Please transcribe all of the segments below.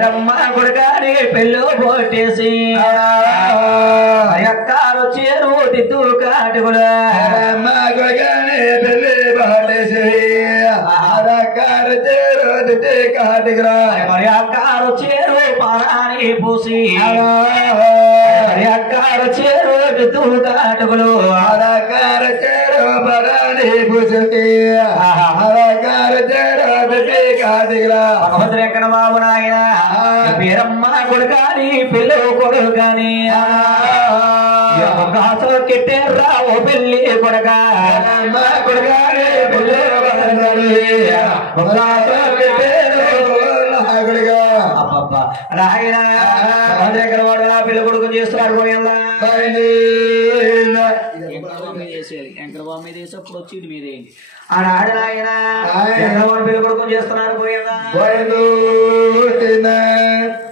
రమ్మ గుడిగాని పెళ్ళు పోటేసి ఎక్కారు చేరు దిద్దు కాటుకులు రమ్మ గుడిగాని పెళ్ళి పోటేసి ఎక్కారు చేరు దిద్దు కాటుకులు ఎక్కారు చేరు పరాని పూసి ఎక్కారు చేరు దిద్దు కాటుకులు అరకారు చేరు పరాని పూసి అరకారు చేరు దిద్దు కాటుకులు భగవంతుడు బాబు నాయన పేరమ్మ కొడుకాని పిల్ల కొడుకాని కెట్టేర్రా ఓ పెళ్లి కొడగా కొడుకాని నాయన వాడు పిల్ల కొడుకు చేస్తున్నాడు పోయిందా వెంకటబాబు మీద వేసి అప్పుడు వచ్చి ఇది మీద ఏంటి ఆనాడు నాయన పిల్ల కొడుకు చేస్తున్నారు పోయిందా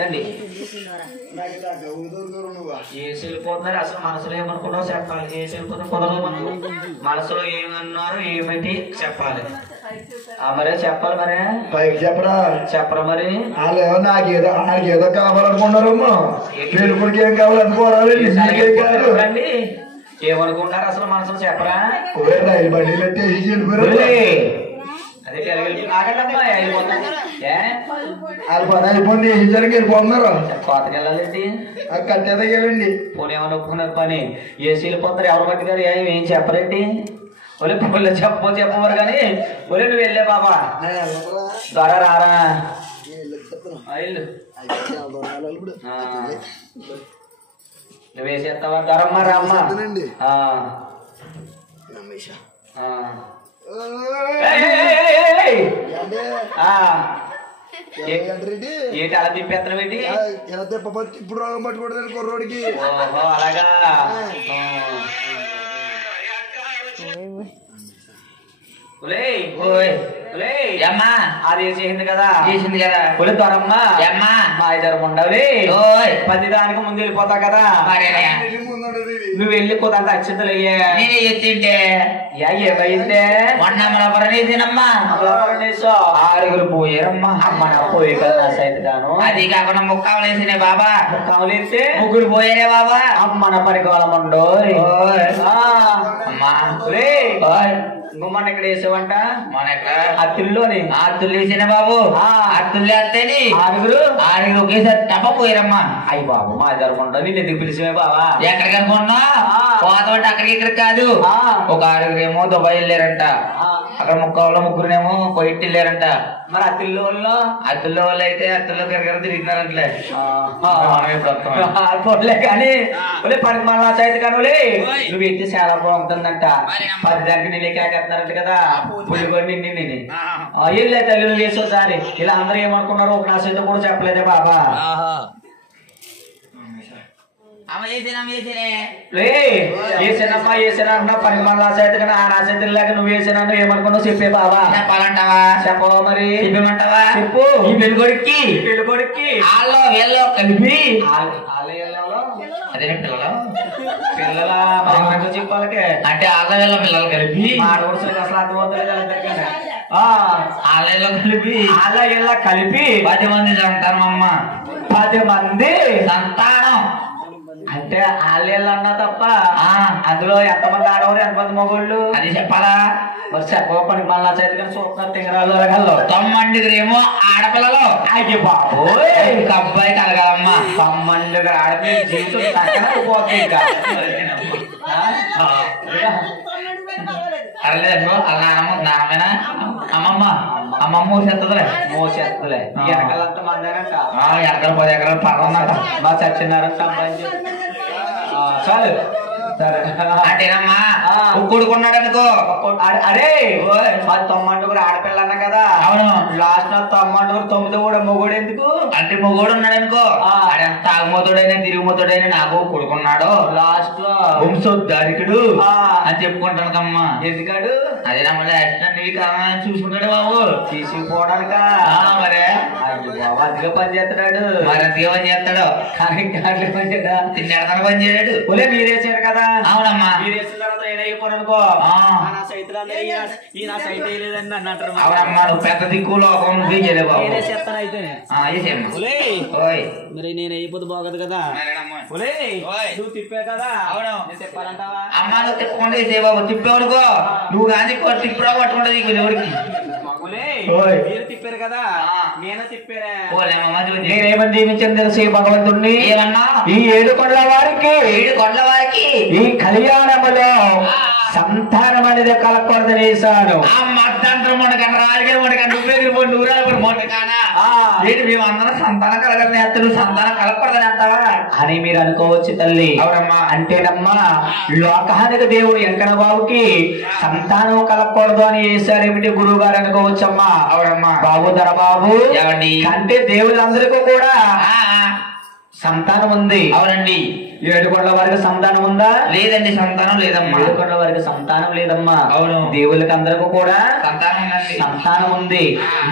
రండి ఏసి వెళ్ళిపోతున్నారు అసలు మనసులో ఏమనుకున్నావు చెప్పాలి ఏసి వెళ్ళిపోతున్న కుదరదు మనకు మనసులో ఏమన్నారు ఏమిటి చెప్పాలి మరే చెప్పాలి మరే పైకి చెప్పరా చెప్పరా మరి వాళ్ళు నాకేదో ఆడికేదో కావాలనుకున్నారమ్మా పెళ్ళికొడికి ఏం కావాలనుకోవాలి రండి ఏమనుకుంటారు అసలు మనసులో చెప్పరా రైలు బండిలు ఎట్టేసి వెళ్ళిపోయారు అదే వాళ్ళ పని అయిపోయింది వేసేసరికి వెళ్ళిపోతున్నారు కోతకి వెళ్ళాలండి కట్టేదగలండి పోనీ ఏమని ఒప్పుకున్నారు పని ఏసీ వెళ్ళిపోతారు ఎవరు పట్టుగారు ఏం చెప్పరేంటి ఒలే పొల్లు చెప్పరు కానీ ఒలే నువ్వు వెళ్ళే బాబా ద్వారా రారా ఇల్లు నువ్వు వేసేస్తావా దొరమ్మ రామ్మ ఏంటి అలా తిప్పేత్తనం ఏంటి ఇప్పుడు రోగం పట్టుకోవడం కుర్రోడికి ఓహో అలాగా అమ్మా అది చేసింది కదా పులి దొరమ్మ మా ఇద్దరు ఉండవు 10 దానికి ముందు వెళ్ళిపోతా కదా నువ్వు వెళ్ళి కొద్దంత అక్షంతలు నేనే ఎత్తింటే ఏమైందే మొన్న అమలాపురనేసినమ్మా ఆరుగురు పోయారమ్మా అమ్మ నా పోయి కదా సైతు గాను అది కాకుండా ముక్కావలేసిన బాబా ముక్కావలేస్తే ముగ్గురు పోయారే బాబా అమ్మ నా పరికాలమండో అమ్మా గుమ్మని ఇక్కడ వేసావంట మన అత్తుల్లోని అత్తులు వేసిన బాబు అత్తులు వేస్తేని ఆరుగురు ఒకేసారి టప పోయారమ్మా అయ్యి బాబు మా జరుపుకుంటా నేను ఎందుకు పిలిచివే బాబా ఎక్కడికి అనుకున్నా పోతామంటే అక్కడికి ఇక్కడ కాదు ఒక ఆరుగురేమో దుబాయ్ వెళ్ళారంట అక్కడ ముగ్గురునేమో కొయిట్ వెళ్ళారంట మరి అత్తిల్లో వాళ్ళు అయితే అత్తుల్లో గిరగిర తిరుగుతున్నారంటలే పోలే కానీ పనికి మళ్ళా అయితే కానీ నువ్వు ఎత్తి చాలా బాగుంటుందంట 10 దానికి నేను కేకేస్తున్నారంట కదా పులికొని నిన్ను వెళ్ళే తల్లి నువ్వు చేసేసారి ఇలా అందరూ ఏమనుకున్నారు ఒక నా చేత కూడా చెప్పలేదే బాబా వేసేనమ్మా పని మళ్ళా చేత కానీ ఆ నా చేతులు లేక నువ్వు వేసినా ఏమనుకున్నావు చెప్పే బాబా చెప్పాలంటావా చెప్పవా మరి చెప్పమంటావా చెప్పు ఈ పెళ్ళికొడుక్కి వాళ్ళు వీళ్ళు కలిపి అదే పిల్లల చెప్పాలకే అంటే వాళ్ళ వీళ్ళ పిల్లలు కలిపి అసలు అర్థమవుతుంది వాళ్ళ కలిపి వాళ్ళ ఇళ్ళ కలిపి 10 మంది సంతానమ్మ 10 మంది సంతానం అంటే ఆళ్ళేళ్ళు అన్నా తప్ప అందులో ఎంతమంది ఆడవారు ఎంతమంది మగోళ్ళు అది చెప్పాలా మరి చెప్పని మళ్ళా చేతికని చూస్తున్నారు తింగరాలు అలగల్లో 9 ఆడపిల్లలు అయితే బాబు అబ్బాయి కలగాలమ్మా 9 ఆడపిల్ల జీవితం చక్కన పోతుంది ఇంకా అరలేదు వాళ్ళ నాన్నమేనా అమ్మమ్మ మోసేస్తలే ఎనకాలంతా మందేనంట ఎకరాలు 10 ఎకరాలు పర్వాలంట మా చచ్చినారంట అబ్బాయి చాలు సరే అంటేనమ్మా కొడుకున్నాడు అనుకో అరే 9 ఆడపిల్ల అన్నా కదా అవును లాస్ట్ 9 కూడా మొగుడు ఎందుకు అంటే మొగోడు ఉన్నాడు అనుకో తాగుమోతుడైనా తిరుగుమోతుడైనా నాకు కొడుకున్నాడు లాస్ట్ లో వంశోద్ధారికుడు అని చెప్పుకుంటాను కమ్మా ఎందుకాడు అదే మళ్ళీ నీవి కావాలని చూసుకుంటాడు బాబు తీసుకుపోవడానిక మరే అదిగా పని చేస్తున్నాడు మరి అంతగా పని చేస్తాడు కానీ పని చేయడా తిండి పని చేయడాడు మీరేసారు కదా అవునమ్మా మీరేసిన మాత్రం ఏనైపోను అనుకో నా సైతులు అందరూ ఈ నా సైట్ వేయలేదని నన్ను అంటారు. అవునమ్మా నువ్వు పెద్ద దిక్కు లోకం నువ్వే చేయలేవు బాబు. నేనే చెప్తాను అయితేనే మరి నేను అయిపోతే బాగదు కదా. నువ్వు తిప్పే కదా నేను చెప్పాలంటావా? అమ్మ నువ్వు తిప్పకుండా వేసే బాబు. తిప్పేవనుకో నువ్వు కానీ తిప్పురా పట్టుకుంటా నీకు ఎవరికి మీరు తిప్పారు కదా నేను తిప్పారా. నేనేమని దీవించని తెలిసి భగవంతుడిని ఏమన్నా ఈ 7 కొండల వారికి ఈ కళ్యాణములో సంతానం అనేది కలగకూడదని వేశాను. మేము అందరం సంతానం కలగలని ఎత్తలు సంతానం కలగకూడదని అంటావా అని మీరు అనుకోవచ్చు తల్లి. అవునమ్మా. అంటేనమ్మా లోకానికి దేవుడు వెంకన్న బాబుకి సంతానం కలగకూడదు అని వేశారేమిటి గురువు గారు అనుకోవచ్చమ్మా. అవునమ్మా. బాబు దొరబాబు ఏమండి అంటే దేవుళ్ళందరికీ కూడా సంతానం ఉంది. అవునండి. 7 కొండల వారికి సంతానం ఉందా? లేదండి సంతానం లేదమ్మా. 7 కొండల వారికి సంతానం లేదమ్మా. అవును. దేవుళ్ళకి అందరికీ కూడా సంతానం ఉందండి. సంతానం ఉంది.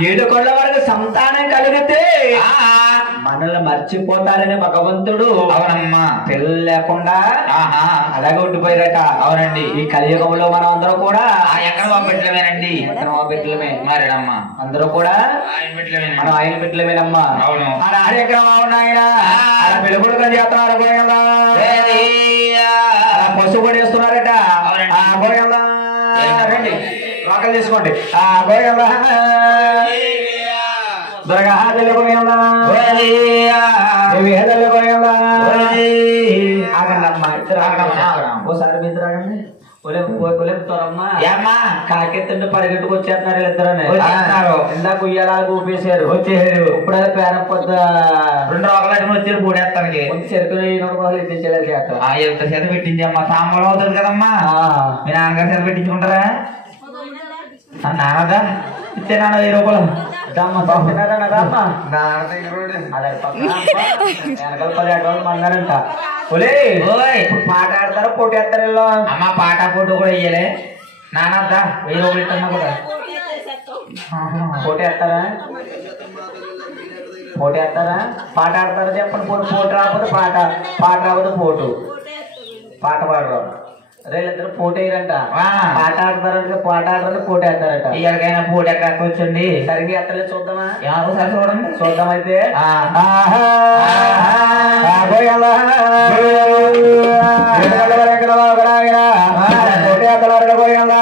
7 కొండల వారికి సంతానం కలిగితే మనల్ని మర్చిపోతారని భగవంతుడు అవునమ్మా పిల్లలు లేకుండా అలాగే ఉండిపోయారట. అవునండి. ఈ కలియుగంలో మనం అందరూ కూడా ఎక్కడ బిడ్డలమేనండి. బిడ్డలమే మరేనమ్మా అందరూ కూడా ఆయన బిడ్డలమేనండి. మనం ఆయన బిడ్డలమేనమ్మా. అవును. ఎక్కడ ఆయన పెళ్ళికొడుకు చేస్తున్నారు గోయంలా పసుపు కూడా వేస్తున్నారట. గోయంలా రండి రోకలు తీసుకోండి. గోయంలా దొరగా గోయంలా వేదల్లో గోయంలా ఆగండమ్మా ఇద్దరు ఓసారి మీ ఇద్దరు ఆగండి. ఒలేపుతారమ్మా కాకెత్తుంటే పరిగెట్టుకు వచ్చేస్తున్నారు ఇద్దరు. ఇందాక ఉయ్యాలా ఊపేశారు వచ్చేసారు. ఇప్పుడు అదే పేర పొద్దు 2 రోకలు వచ్చారు పూడేస్తానికి చెరుకులు ఎత్తించలేదు చేస్తారు. ఎంత చేత పెట్టించమ్మా సాంబార్ అవుతుంది కదమ్మా. మీ నాన్నగారు చేత పెట్టించుకుంటారా? నాన్నదా ఇచ్చే నాన్న 1000 రూపాయలు వెనకాల 10 అడ్వాన్స్ మంగారంట. పాట ఆడతారా పోటీ వేస్తారా? అమ్మ పాట పోటీ కూడా ఇయ్యలే. నాన్నద్దా 1000 రూపాయలు ఇస్తున్నా కూడా పోటీ వేస్తారా? పోటీ వేస్తారా? పాట ఆడతారా చెప్పండి. పోటీ రాకపోతే పాట రాకపోతే పోటు పాట పాడరు. వీళ్ళిద్దరు పోటీ అయ్యారంట. పాట ఆడతారంటే పాట ఆడతారంటే పోటీ వేస్తారట. ఎవరికైనా పోటీ ఎక్కడికి వచ్చండి సరిగ్గా ఎత్తలేదు చూద్దామా? ఒకసారి చూడండి. చూద్దాం అయితే. పోటీ ఎత్తలారట పోయాలా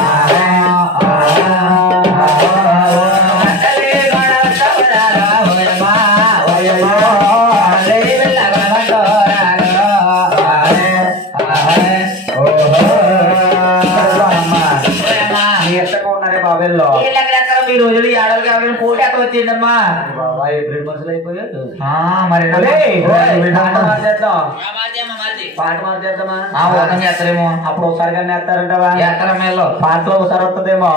Ah మరి పాట మార్చేద్దామా చేస్తారేమో అప్పుడు ఒకసారి కానీ వేస్తారంటావా ఎత్తర మేలో పాటలో ఒకసారి వస్తుందేమో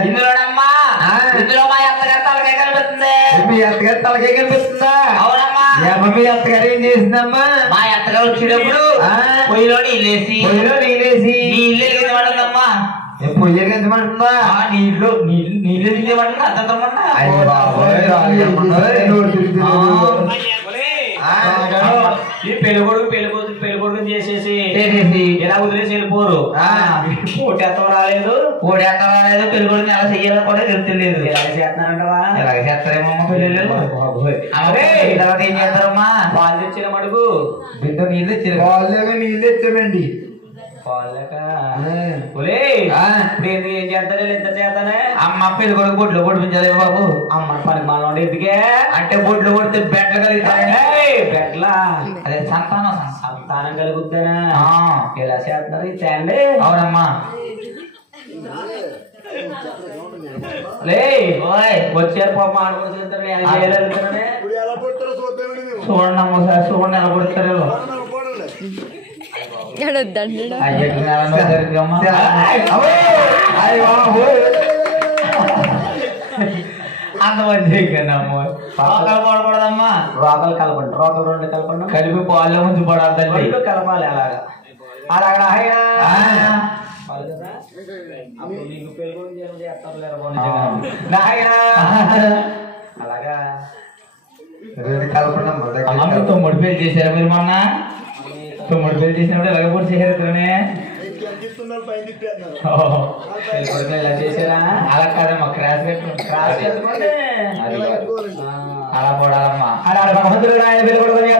ఇందులోనమ్మా ఇందులో మా అత్తగారి తలకాయ కనిపిస్తుంది మీ అత్తగారి తలకాయ కనిపిస్తుందా అవునమ్మా మీ అత్తగారు ఏం చేసిందమ్మా మా అత్తగారు వచ్చేటప్పుడు ఆ. పొయ్యిలో నీళ్ళేసి పొయ్యిలో నీళ్ళేసి నీళ్ళు ఎలిగించమంటుందమ్మా పొయ్యి ఎంతమంటుందా నీళ్ళు ఎలిగించమంటున్నా అంతమంటా అయ్య బాబోయ్, నోరు తిరుగుతుంది. ఈ పెళ్ళికొడుకు పెళ్ళికొడుకు చేసేసి ఇలా వదిలేసి వెళ్ళిపోరు పోటెత్తం రాలేదు ఓడేత్తరాలేదు పెళ్ళికొడుకు ఎలా చెయ్యాలో కూడా తెలుస్తలేదు ఇలా చేస్తున్నారంటవా ఎలాగ చేస్తారేమో పెళ్ళిళ్ళు తర్వాత ఏం చేస్తారమ్మా పాలు తెచ్చిన మడుగు బిడ్డ నీళ్ళు తిరగ వాళ్ళేగా నీళ్ళు ఎత్తామండి పాలక ఏం చేస్తారే ఎంత చేస్తానే అమ్మ పెళ్లి కొడుకు బొడ్లు పొడిపించాలి బాబు అమ్మ పని మనం ఎందుకే అంటే బొడ్లు కొడితే బెడ్లు కలుగుతాయండి పెట్లా అదే సంతానం సంతానం కలుగుద్దానా ఆ. ఇలా చేస్తున్నారు ఇచ్చేయండి అవునమ్మా వచ్చారు పాప ఆడుకుంటున్నారు నేను చేయలేదునే ఇప్పుడు ఎలా పుట్టారో చూద్దామండి మేము చూడండి అమ్మ ఒకసారి చూడండి ఎలా కొడతారు అంతమంది పడకూడదమ్మా రోకలు కలపండి రోకలు రెండు కలపండి కలిపి పాలు ముందు పడాలి రెండు కలపాలి అలాగా అలాగా అప్పుడు నీకు పెళ్ళి చేస్తారు అలాగా అమ్మ తొమ్మిది పేరు చేశారా మీరు మొన్న తొమ్మిది పేరు చేసినప్పుడు ఎలాగ పొడి చేశారు ఇతరునే పైన తిప్పేస్తున్నారు ఇలా చేసారా అలా కాదమ్మా క్రాస్ క్రాస్ కట్టుకోండి. అలా పోడాలమ్మా అలా భగవంతుడు ఆయన పెళ్ళి కొడుకుని